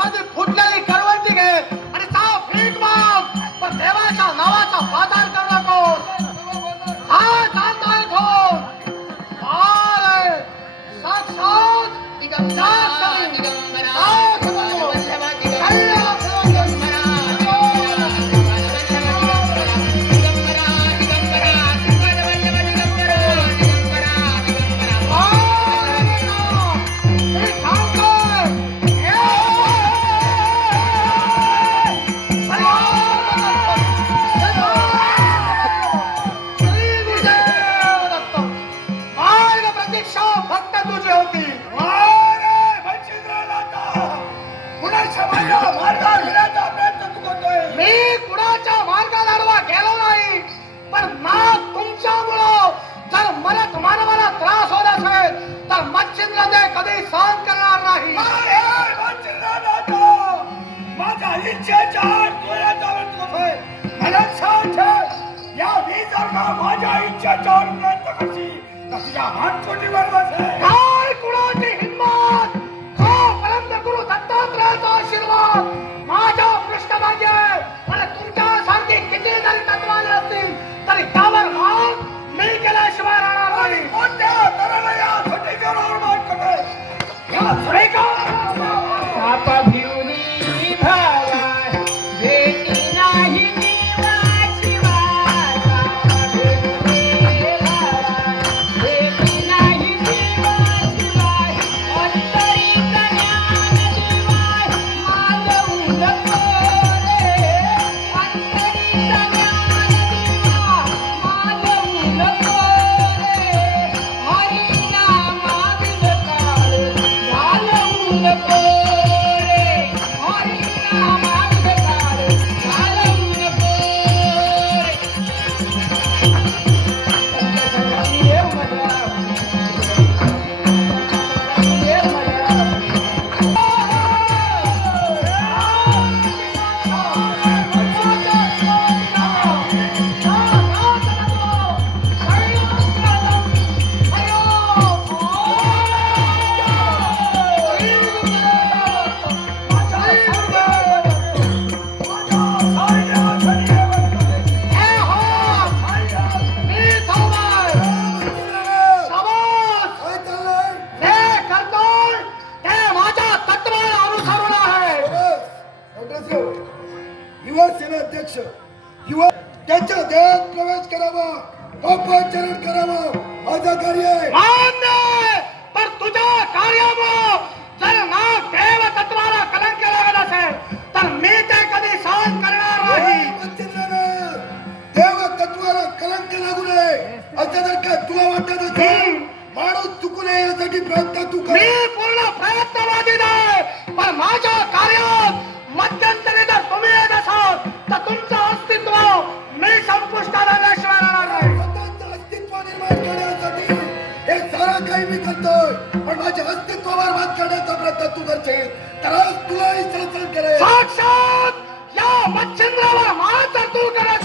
एखादी फुटलेली माझ्या इच्छेच्या चार प्रयत्न करशील तर तुझ्या हातकोटीवर बसेल युवा सेनाध्यक्ष युवा त्यांच्या देहात प्रवेश करावा. औपचारण करावा. माझा कार्य आहे. पण तुझ्या जर ना देव तत्वाला कलंक लागत असेल तर मी ते कधी सहन करणार नाही. देव तत्वाला कलंक लागू नये. असं जर का तुला वाटत असेल माणूस चुकू नये यासाठी प्रयत्न तू कर. मी पूर्ण प्रयत्नवादी आहे पण माझ्या कार्यात मध्यंतरी करतोय. पण माझ्या अस्तित्वावर मात करण्याचा प्रयत्न तू करशील. तर आज तुला सहन करेल साक्षात या मच्छिंद्रावर मात तू करत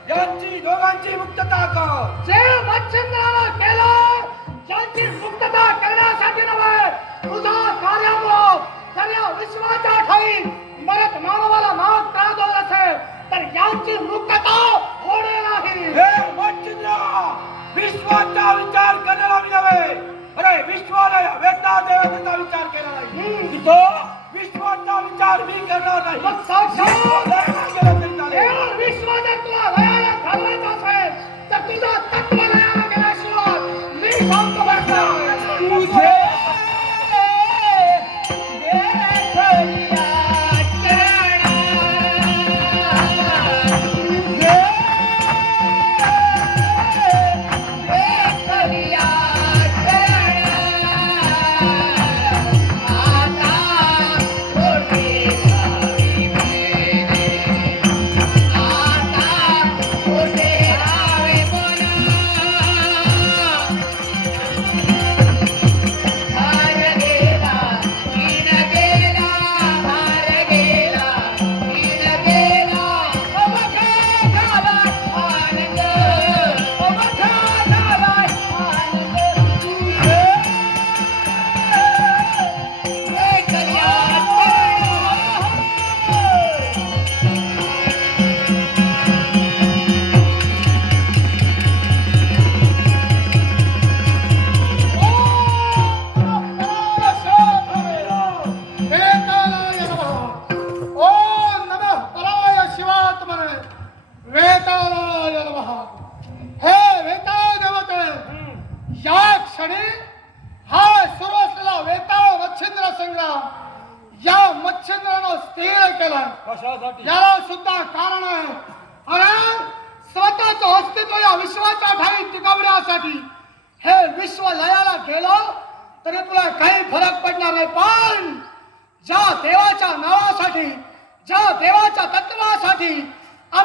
यांची दोघांची मुक्तता कर. जे मच्छिंद्रानं केलं. ज्यांची मुक्तता करण्यासाठी नव्हे तुझा कार्यामुळं या विश्वाच्या ठाई मरत मानवाला नाग त्रास होत असेल तर यांची मुक्तता होणे नाही. हे मच्छिंद्रा विश्वाचा विचार करणारा मी नव्हे अरे विश्वाला वेता देवतेचा विचार केला नाही. तो विश्वाचा विचार मी करणार नाही. मग साक्षात लढा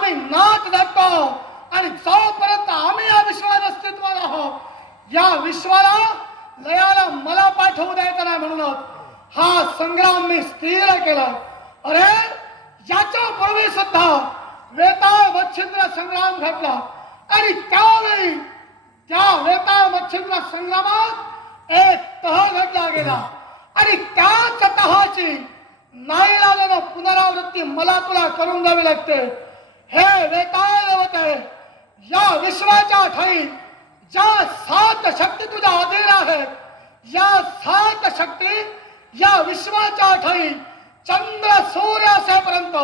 आम्ही नाच धरतो आणि जोपर्यंत आम्ही या विश्वात अस्तित्वात आहोत या विश्वाला लयाला मला पाठवू द्यायचं नाही म्हणूनच हा संग्राम मी स्थिर केला. अरे याच्या पूर्वी सुद्धा वेताळ मच्छिंद्र संग्राम घडला. आणि त्यावेळी त्या वेताळ मच्छिंद्र संग्रामात एक तह घडला गेला. आणि त्याच तहाची नाईलाजानं पुनरावृत्ती मला तुला करून द्यावी लागते. हे वेताळ देवते या विश्वाच्या ठाई ज्या सात शक्ती तुझ्या अधीन आहेत या सात शक्ती या विश्वाच्या ठाई चंद्र सूर्य असेपर्यंत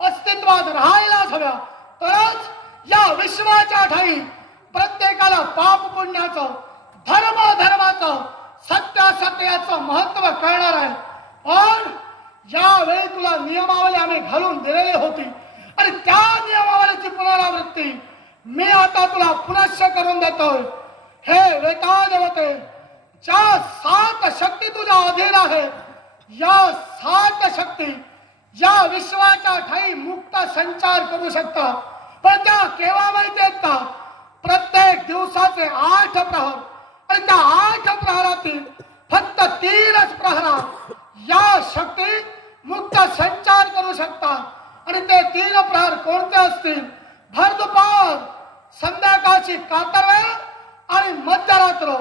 अस्तित्वात राहायलाच हव्या. तरच या विश्वाच्या ठाई प्रत्येकाला पाप पुण्याचं धर्म धर्माचं सत्य सत्याचं महत्त्व कळणार आहे. पण यावेळी तुला नियमावली आम्ही घालून दिलेली होती. आणि त्या नियमावलीची पुनरावृत्ती मी आता तुला पुनश्च करून देतोय. हे वेता देवते ज्या सात शक्ती तुझ्या अधीन आहे या सात शक्ती या विश्वाच्या ठाई मुक्त संचार करू शकता. पण त्या केव्हा माहिती आहेत का? प्रत्येक दिवसाचे आठ प्रहर. आणि त्या आठ प्रहरातील फक्त तीनच प्रहरात या शक्ती मुक्त संचार करू शकता. आणि ते तीन प्रहार कोणते असतील? भर दुपार संध्याकाळची कातर आणि मध्यरात्र.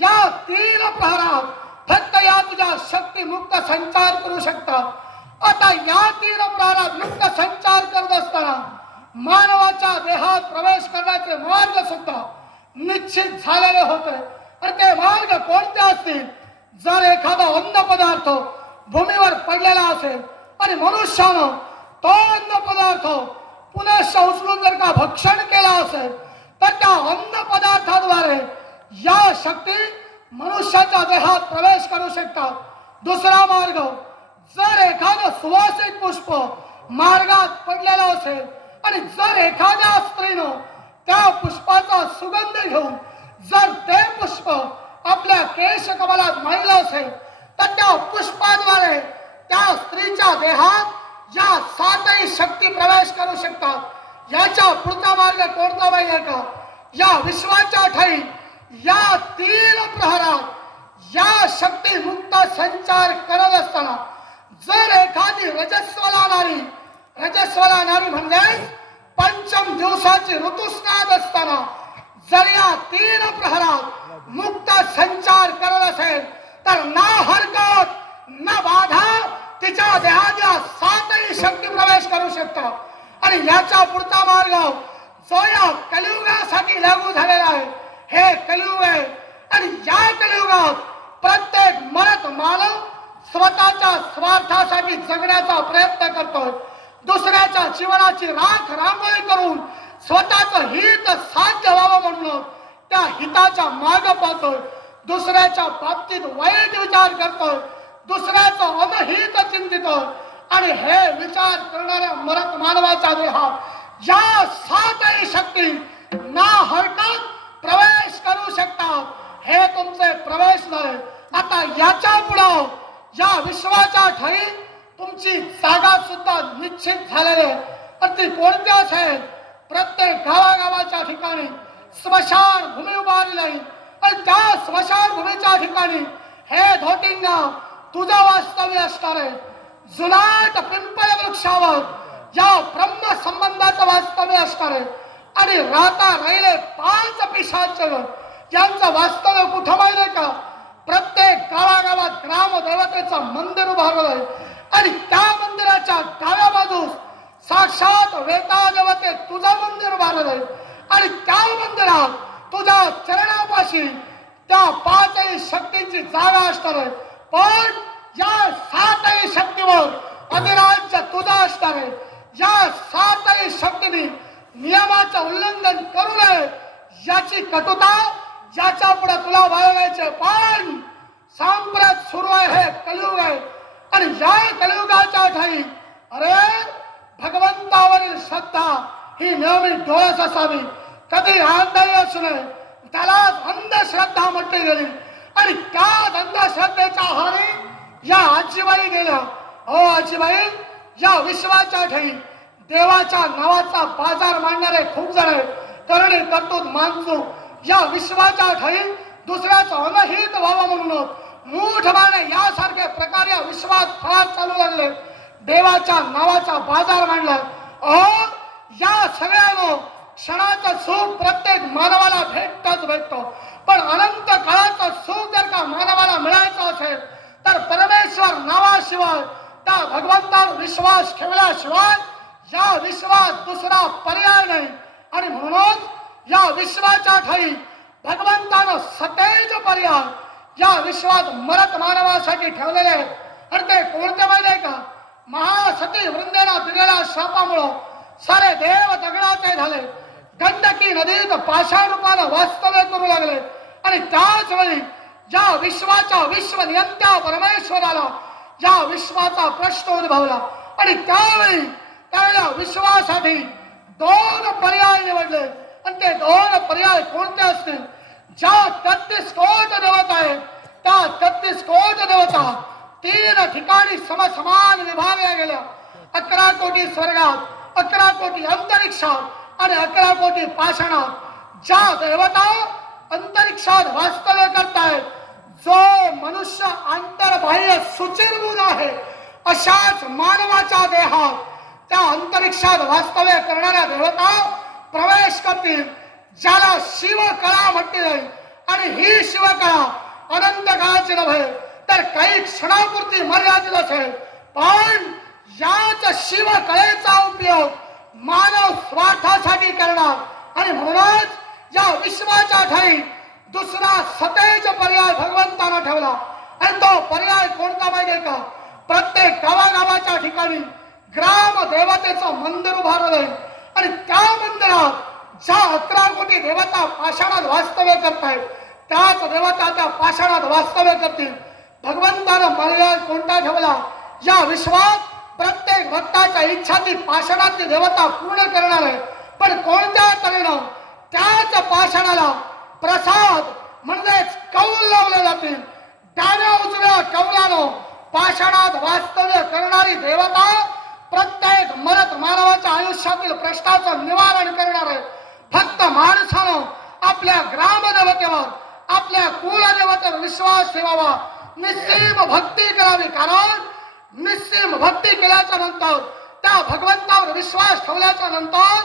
या तीन प्रहारात फक्त या तुझ्या शक्ती मुक्त संचार करू शकतात. आता या तीन प्रहारात मुक्त संचार करत असताना मानवाच्या देहात प्रवेश करण्याचे मार्ग सुद्धा निश्चित झालेले होते. आणि ते मार्ग कोणते असतील? जर एखादा अन्न पदार्थ भूमीवर पडलेला असेल आणि मनुष्यानं तो अन्न पदार्थ. पुन्हा संस्कृत जर का भक्षण केला असेल तर त्या अन्न पदार्थाद्वारे या शक्ती मनुष्याच्या देहात प्रवेश करू शकतात. दुसरा मार्ग जर एखादं सुवासिक पुष्प मार्गात पडलेलं असेल आणि जर एखाद्या स्त्रीनं त्या पुष्पाचा सुगंध घेऊन जर ते पुष्प आपल्या केश कमलात माहिलं असेल तर त्या पुष्पाद्वारे त्या स्त्रीच्या देहात या सातही शक्ती प्रवेश करू शकतात याच्या पुढचा मार्ग कोणता पाहिजे आहे का? या विश्वाच्या ठाई या तीन प्रहरात या शक्ती मुक्त संचार करत असताना जर एखादी रजस्वला नारी रजस्वला नारी म्हणजे पंचम दिवसाची ऋतुस्नात असताना जर या तीन प्रहरात मुक्त संचार करत असेल तर ना हरकत ना बाधा तिच्या देहाच्या सातही शक्ती प्रवेश करू शकतात आणि याचा पुढचा मार्ग जो या कलियुगासाठी लागू झालेला आहे हे कलियुग आहे. आणि या कलियुगात प्रत्येक मरत मानव स्वतःच्या स्वार्थासाठी जगण्याचा प्रयत्न करतोय. दुसऱ्याच्या जीवनाची राख रांगोळी करून स्वतःच हित साध्य व्हावं म्हणून त्या हिताच्या माग पाहतोय. दुसऱ्याच्या बाबतीत वाईट विचार करतोय. दुसऱ्याचं अनहित चिंतित आणि हे विचार करणाऱ्या मरत मानवाचा देहात या सातही शक्ती ना हरकत प्रवेश करू शकतात हे तुमचे प्रवेश नाही. आता याच्या पुढं या विश्वाच्या ठरी तुमची जागा सुद्धा निश्चित झालेली आहे. तर ती कोणत्याच आहे प्रत्येक गावागावाच्या ठिकाणी स्मशान भूमी उभारली नाही आणि त्या स्मशान भूमीच्या ठिकाणी हे धोटिंगा तुझं वास्तव्य असणार आहे जुनाट पिंपळ वृक्षावर या ब्रह्म संबंधाचं वास्तव्य असणार आहे आणि राहता राहिले पाच पिशाच यांचं वास्तव्य कुठं माहितीये का? प्रत्येक गावागावात ग्रामदेवतेचं मंदिर उभारलं आहे. आणि त्या मंदिराच्या डाव्या बाजूस साक्षात वेता देवते तुझं मंदिर उभारलं आहे. आणि त्या मंदिरात तुझ्या चरणापाशी त्या पाचही शक्तींची जागा असणार आहे. पण या सातही शक्तीवर अभिराज तुझा असणार आहे. या सातही शक्तीने नियमाचं उल्लंघन करू नये. याची कटुता याच्यापुढे तुला बाळगायचे पण सांप्रत सुरू आहे हे कलियुग आहे. आणि या कलियुगाच्या ठाई अरे भगवंतावरील श्रद्धा ही नेहमी डोळ्यास असावी. कधी अंधाई असू नये. त्यालाच अंधश्रद्धा म्हटली गेली. आणि त्या अंधश्रद्धेच्या आहारी या आजीबाई गेल्या? हो आजीबाई या विश्वाच्या ठाई देवाच्या नावाचा बाजार मांडणारे खूप जण आहेत. करणे कर्तृत मानतो या विश्वाच्या ठाई दुसऱ्याचं अनहित व्हावं म्हणून. मूठमाने यासारखे प्रकार या विश्वात फळात चालू लागले. देवाच्या नावाचा बाजार मांडला. अहो या सगळ्यानं क्षणाचं सुख प्रत्येक मानवाला भेटतच भेटतो. पण अनंत काळाचा सुख जर का मानवाला मिळायचा असेल तर परमेश्वर नावाशिवाय त्या भगवंतावर विश्वास ठेवल्याशिवाय या विश्वास दुसरा पर्याय नाही. आणि म्हणून या विश्वाच्या ठाई भगवंतानं सतेज पर्याय या विश्वात मरत मानवासाठी ठेवलेले आहेत. आणि ते कोणते माहिती आहे का? महासती वृंदेला दिलेल्या शापामुळं सारे देव दगडाचे झाले. गंडकी नदीत पाषाण रूपानं वास्तव्य करू लागले. आणि त्याच वेळी ज्या विश्वाच्या विश्व नियंत्या परमेश्वराला ज्या विश्वाचा प्रश्न उद्भवला. आणि त्यावेळी त्या विश्वासाठी दोन पर्याय निवडले. आणि ते दोन पर्याय कोणते असतील? ज्या तत्तीस कोट देवता आहेत त्या तत्तीस कोट देवता तीन ठिकाणी समसमान विभागल्या गेल्या. अकरा कोटी स्वर्गात अकरा कोटी अंतरिक्षात आणि अकरा कोटी पाषाण ज्या देवता अंतरिक्षात वास्तव्य करतायत जो मनुष्य आंतरबाह्य सुचिरभूत आहे अशाच मानवाच्या देहात त्या अंतरिक्षात वास्तव्य करणाऱ्या देवता प्रवेश करतील ज्याला शिवकळा म्हटली जाईल आणि ही शिवकळा अनंत काळाची नव्हे तर काही क्षणापुरती मर्यादित असेल. पण याच शिवकळेचा उपयोग मानव स्वार्थासाठी करणार. आणि म्हणूनच या विश्वाच्या ठाई दुसरा सतेज पर्याय भगवंतानं ठेवला. आणि तो पर्याय कोणता माहिती का? प्रत्येक गावागावाच्या ठिकाणी ग्राम देवतेचं मंदिर उभारलंय जाईल आणि त्या मंदिरात ज्या अकरा कोटी देवता पाषाणात वास्तव्य करतायत त्याच देवता त्या पाषाणात वास्तव्य करतील. भगवंतानं पर्याय कोणता ठेवला? या विश्वात प्रत्येक भक्ताच्या इच्छाची पाषाणाची पाषाणातली देवता पूर्ण करणार आहे. पण कोणत्या तऱ्हेनं त्याच पाषाणाला प्रसाद म्हणजेच कौल लावले जातील? डाव्या उजव्या कौलानं पाषाणात वास्तव्य करणारी देवता प्रत्येक मरत मानवाच्या आयुष्यातील प्रश्नाचं निवारण करणार आहे. फक्त माणसानं आपल्या ग्रामदेवतेवर आपल्या कुलदेवतेवर विश्वास ठेवावा. निश्चिम भक्ती करावी कारण निस्सीम भक्ती केल्याच्यानंतर त्या भगवंतावर विश्वास ठेवल्याच्या नंतर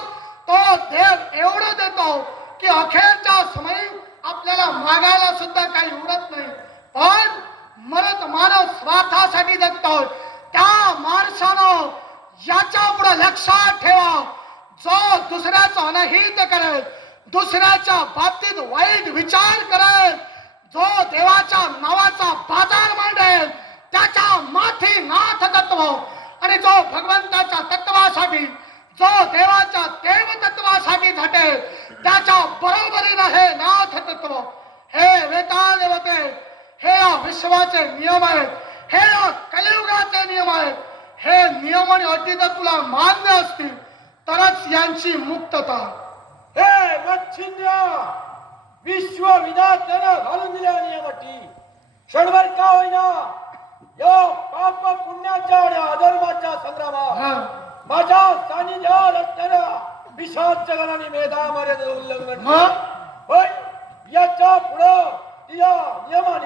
तो देव एवढं देतो की अखेरच्या समयी आपल्याला मागायला सुद्धा काही उरत नाही. पण मरत मानव स्वार्थासाठी जगतो. त्या माणसानं याच्यापुढे लक्षात ठेवा. जो दुसऱ्याचं अनहित करेल दुसऱ्याच्या बाबतीत वाईट विचार करेल जो देवाच्या नावाचा बाजार मांडेल त्याच्या माथी नाथ तत्व. आणि जो भगवंताच्या तत्वासाठी जो देवाच्या देव तत्वासाठी झटे त्याच्या बरोबरीनं हे नाथ तत्व. हे वेता देवते हे या विश्वाचे नियम आहेत हे या कलियुगाचे नियम आहेत. हे नियम आणि अटी जर तुला मान्य असतील तरच यांची मुक्तता. हे मच्छिंद्र विश्वविधात्यानं घालून दिल्या नियम अटी क्षणभर का होईना यो पाप पुण्याच्या आणि अधर्माच्या संग्रामात. माझ्या सानिध्यात असणाऱ्या विषाद जगनाने मेधा उल्लंघन. पण याच्या पुढं या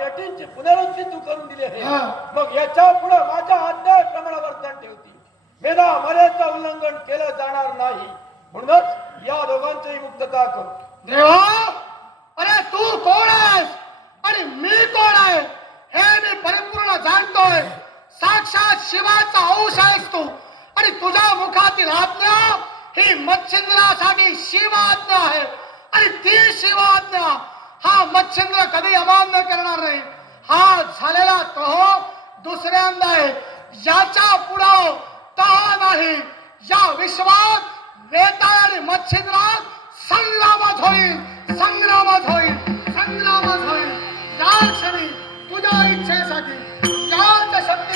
अटींची पुनरुक्ती तू करून दिली आहे. हा. मग याच्या पुढं माझ्या अध्याय वर्तन ठेवती. मेधा मर्यादेचं उल्लंघन केलं जाणार नाही. म्हणूनच या दोघांचीही मुक्तता कर. देवा अरे तू कोण आहेस? आणि मी कोण आहे? हे मी परिपूर्ण जाणतोय. साक्षात शिवाचा अंश आहेस तू. आणि तुझ्या मुखातील आज्ञा ही मच्छिंद्रासाठी शिवाज्ञा आहे. आणि ती शिवाज्ञा हा मच्छिंद्र कधी अमान्य करणार नाही. हा झालेला तह दुसऱ्यांदा आहे. याच्या पुढं तह नाही. या विश्वात वेताळ आणि मच्छिंद्रात संग्रामात होईल. संग्रामात होईल. संग्रामात होईल. या क्षणी तुझ्या इच्छेसाठी. याच शब्द